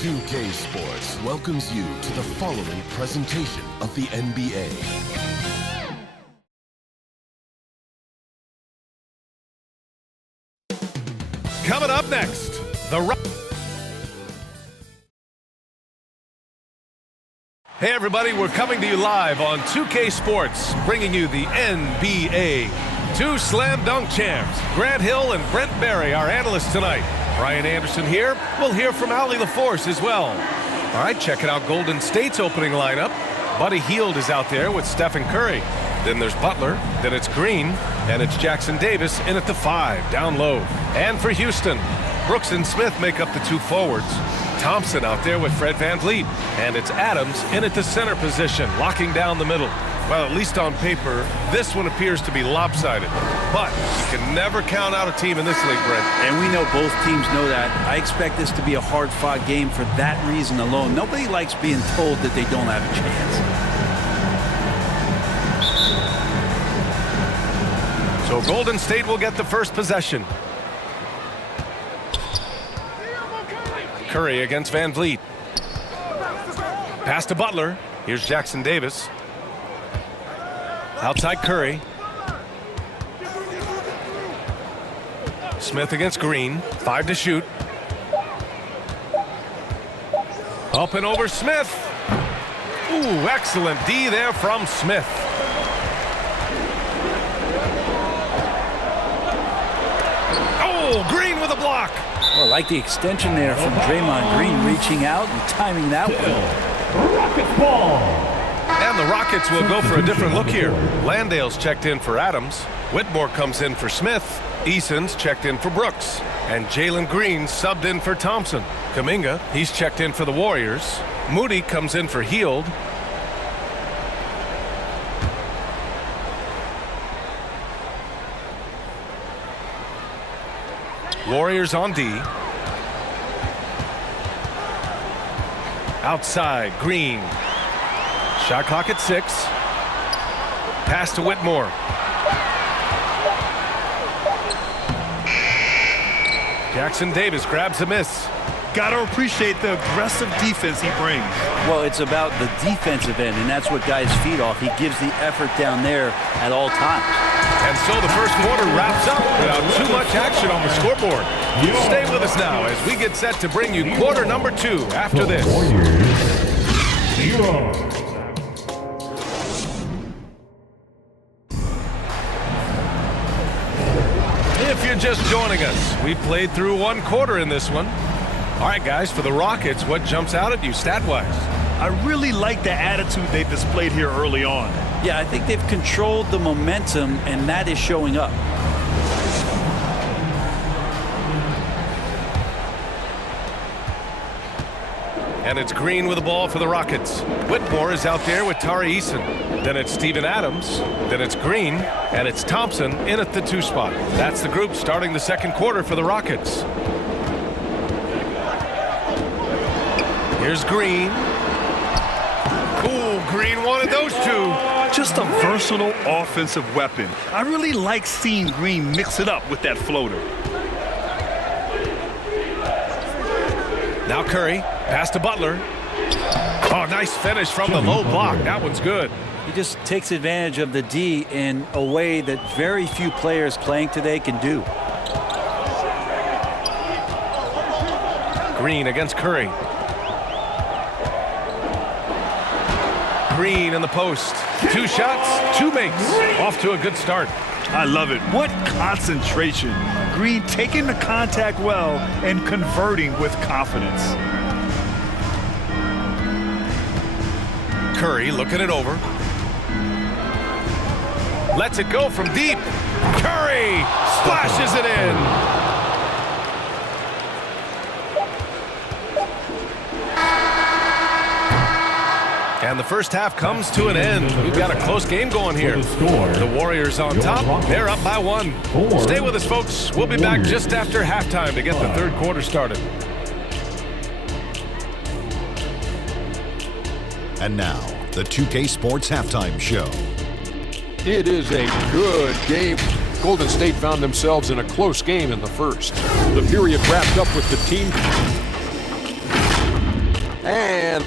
2K Sports welcomes you to the following presentation of the NBA. Coming up next, Hey everybody, we're coming to you live on 2K Sports, bringing you the NBA. Two slam dunk champs, Grant Hill and Brent Barry, our analysts tonight. Brian Anderson here. We'll hear from Allie LaForce as well. All right, checking out Golden State's opening lineup. Buddy Hield is out there with Stephen Curry. Then there's Butler, then it's Green, and it's Jackson Davis in at the 5, down low. And for Houston, Brooks and Smith make up the two forwards. Thompson out there with Fred VanVleet, and it's Adams in at the center position, locking down the middle. Well, at least on paper, this one appears to be lopsided. But you can never count out a team in this league, Brent. And we know both teams know that. I expect this to be a hard-fought game for that reason alone. Nobody likes being told that they don't have a chance. So Golden State will get the first possession. Curry against VanVleet. Pass to Butler. Here's Jackson Davis. Outside Curry. Smith against Green. 5 to shoot. Up and over Smith. Ooh, excellent D there from Smith. Oh, Green with a block. Well, I like the extension there from Draymond Green, reaching out and timing that well. Rocket ball. And the Rockets will go for a different look here. Landale's checked in for Adams. Whitmore comes in for Smith. Eason's checked in for Brooks. And Jalen Green subbed in for Thompson. Kuminga, he's checked in for the Warriors. Moody comes in for Hield. Warriors on D. Outside, Green. Shot clock at 6. Pass to Whitmore. Jackson Davis grabs a miss. Gotta appreciate the aggressive defense he brings. Well, it's about the defensive end, and that's what guys feed off. He gives the effort down there at all times. And so the first quarter wraps up without too much action on the scoreboard. Stay with us now as we get set to bring you quarter number 2 after this. Warriors 0. If you're just joining us, we played through one quarter in this one. All right, guys, for the Rockets, what jumps out at you stat-wise? I really like the attitude they displayed here early on. Yeah, I think they've controlled the momentum, and that is showing up. And it's Green with the ball for the Rockets. Whitmore is out there with Tari Eason. Then it's Steven Adams. Then it's Green. And it's Thompson in at the 2 spot. That's the group starting the second quarter for the Rockets. Here's Green. Ooh, Green wanted those two. Just a versatile offensive weapon. I really like seeing Green mix it up with that floater. Now Curry, pass to Butler. Oh, nice finish from the low block. That one's good. He just takes advantage of the D in a way that very few players playing today can do. Green against Curry. Green in the post. 2 shots, 2 makes. Off to a good start. I love it. What concentration. Green taking the contact well and converting with confidence. Curry looking it over. Lets it go from deep. Curry splashes it in. And the first half comes to an end. We've got a close game going here. The Warriors on top. They're up by 1. Stay with us, folks. We'll be back just after halftime to get the third quarter started. And now, the 2K Sports Halftime Show. It is a good game. Golden State found themselves in a close game in the first. The period wrapped up with the team And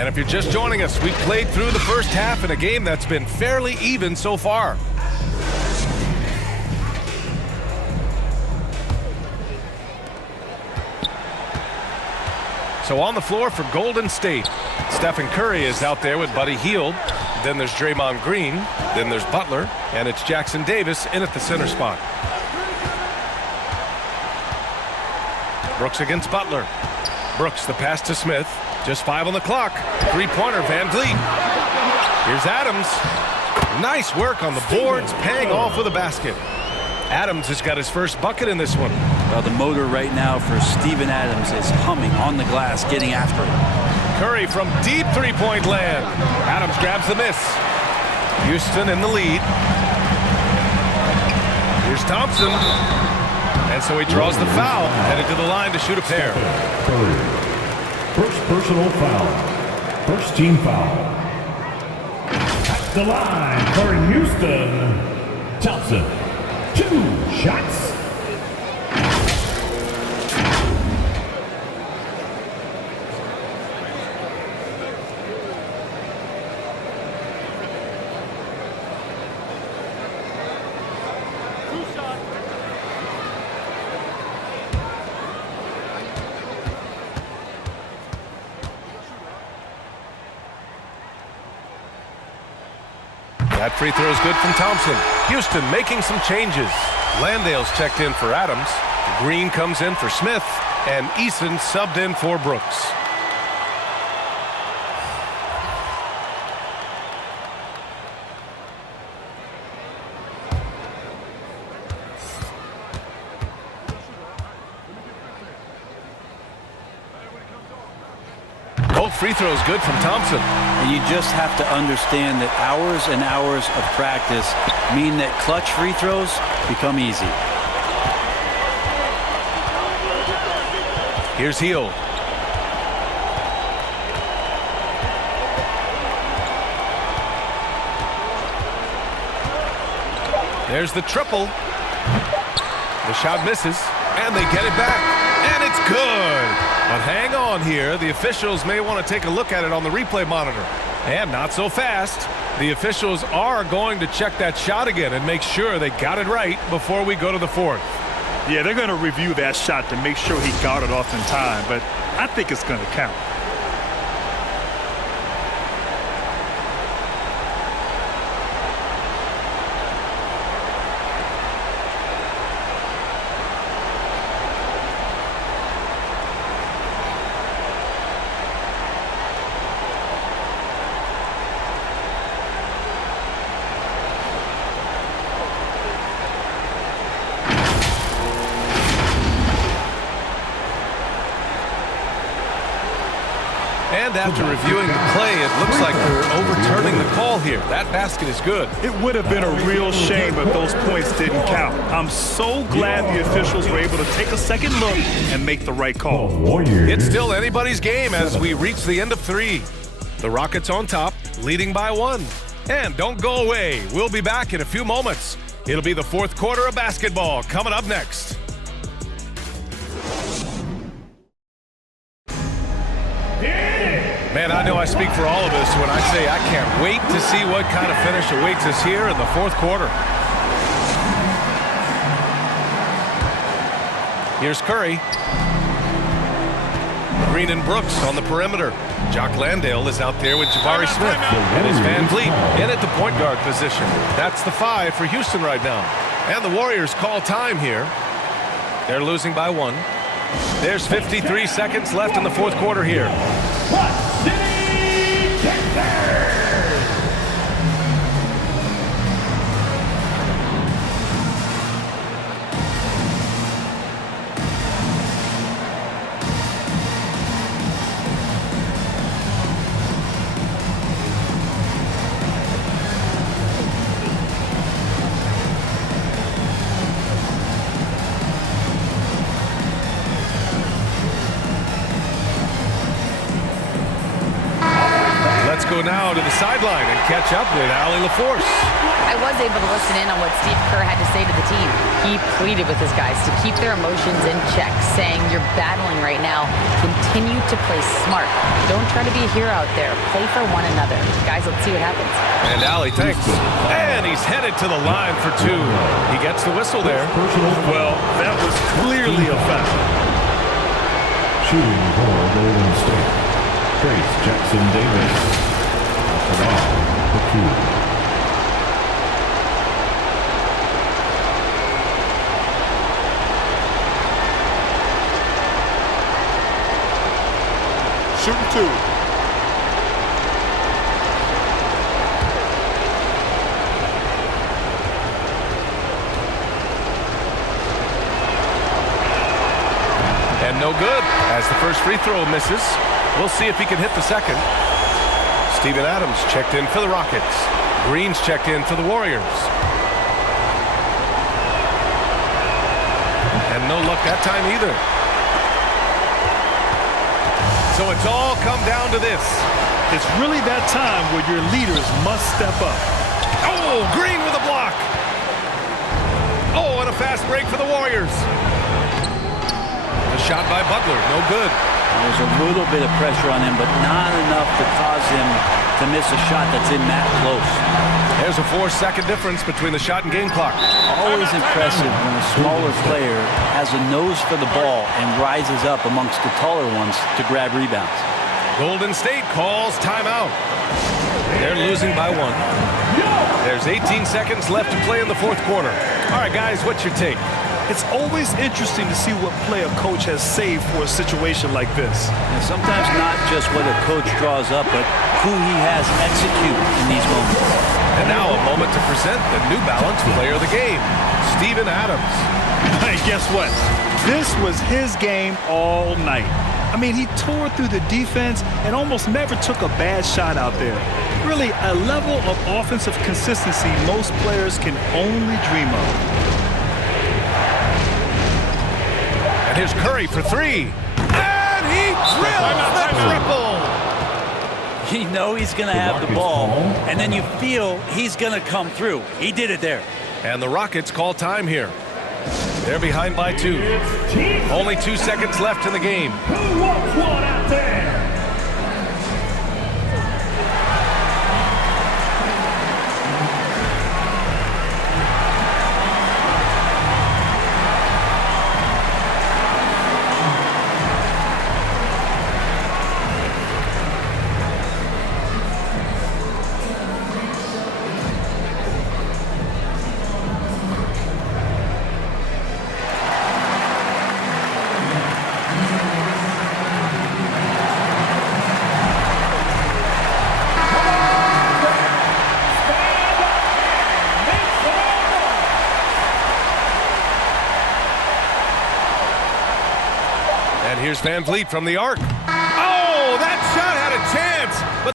And if you're just joining us, we've played through the first half in a game that's been fairly even so far. So on the floor for Golden State, Stephen Curry is out there with Buddy Hield. Then there's Draymond Green. Then there's Butler. And it's Jackson Davis in at the center spot. Brooks against Butler. Brooks, the pass to Smith. Just 5 on the clock. Three-pointer, Van Vliet. Here's Adams. Nice work on the boards, paying off with a basket. Adams has got his first bucket in this one. Well, the motor right now for Steven Adams is humming on the glass, getting after it. Curry from deep three-point land. Adams grabs the miss. Houston in the lead. Here's Thompson. And so he draws the foul, headed to the line to shoot a pair. First personal foul. First team foul. At the line for Houston, Thompson. 2 shots. That free throw is good from Thompson. Houston making some changes. Landale's checked in for Adams. Green comes in for Smith. And Eason subbed in for Brooks. Both free throws good from Thompson. And you just have to understand that hours and hours of practice mean that clutch free throws become easy. Here's Hield. There's the triple. The shot misses, and they get it back. And it's good. But hang on here. The officials may want to take a look at it on the replay monitor. And not so fast. The officials are going to check that shot again and make sure they got it right before we go to the fourth. Yeah, they're going to review that shot to make sure he got it off in time, but I think it's going to count. And after reviewing the play, it looks like they're overturning the call here. That basket is good. It would have been a real shame if those points didn't count. I'm so glad the officials were able to take a second look and make the right call. It's still anybody's game as we reach the end of 3. The Rockets on top, leading by 1. And don't go away. We'll be back in a few moments. It'll be the fourth quarter of basketball coming up next. Man, I know I speak for all of us when I say I can't wait to see what kind of finish awaits us here in the fourth quarter. Here's Curry. Green and Brooks on the perimeter. Jock Landale is out there with Jabari Smith. And it's Van Vliet in at the point guard position. That's the 5 for Houston right now. And the Warriors call time here. They're losing by 1. There's 53 seconds left in the fourth quarter here. Let's go now to the sideline and catch up with Allie LaForce. I was able to listen in on what Steve Kerr had to say to the team. He pleaded with his guys to keep their emotions in check, saying, "You're battling right now. Continue to play smart. Don't try to be a hero out there. Play for one another." Guys, let's see what happens. And Allie, thanks. And he's headed to the line for 2. He gets the whistle there. Well, that was clearly a foul. Shooting for Golden State, Trace Jackson Davis. Off the ball for 2. Shooting 2. And no good as the first free throw misses. We'll see if he can hit the second. Steven Adams checked in for the Rockets. Green's checked in for the Warriors. And no luck that time either. So it's all come down to this. It's really that time where your leaders must step up. Oh, Green with a block. Oh, and a fast break for the Warriors. A shot by Butler, no good. There's a little bit of pressure on him, but not enough to cause him to miss a shot that's in that close. There's a 4-second difference between the shot and game clock. Always impressive when a smaller player has a nose for the ball and rises up amongst the taller ones to grab rebounds. Golden State calls timeout. They're losing by 1. There's 18 seconds left to play in the 4th quarter. All right, guys, what's your take? It's always interesting to see what play a coach has saved for a situation like this. And sometimes not just what a coach draws up, but who he has execute in these moments. And now a moment to present the New Balance Player of the Game, Steven Adams. Hey, guess what? This was his game all night. I mean, he tore through the defense and almost never took a bad shot out there. Really, a level of offensive consistency most players can only dream of. And here's Curry for 3. And he drills the triple. You know he's going to have the ball, and then you feel he's going to come through. He did it there. And the Rockets call time here. They're behind by 2. Only 2 seconds left in the game. Who wants one out there? And here's Van Vliet from the arc. Oh, that shot had a chance, but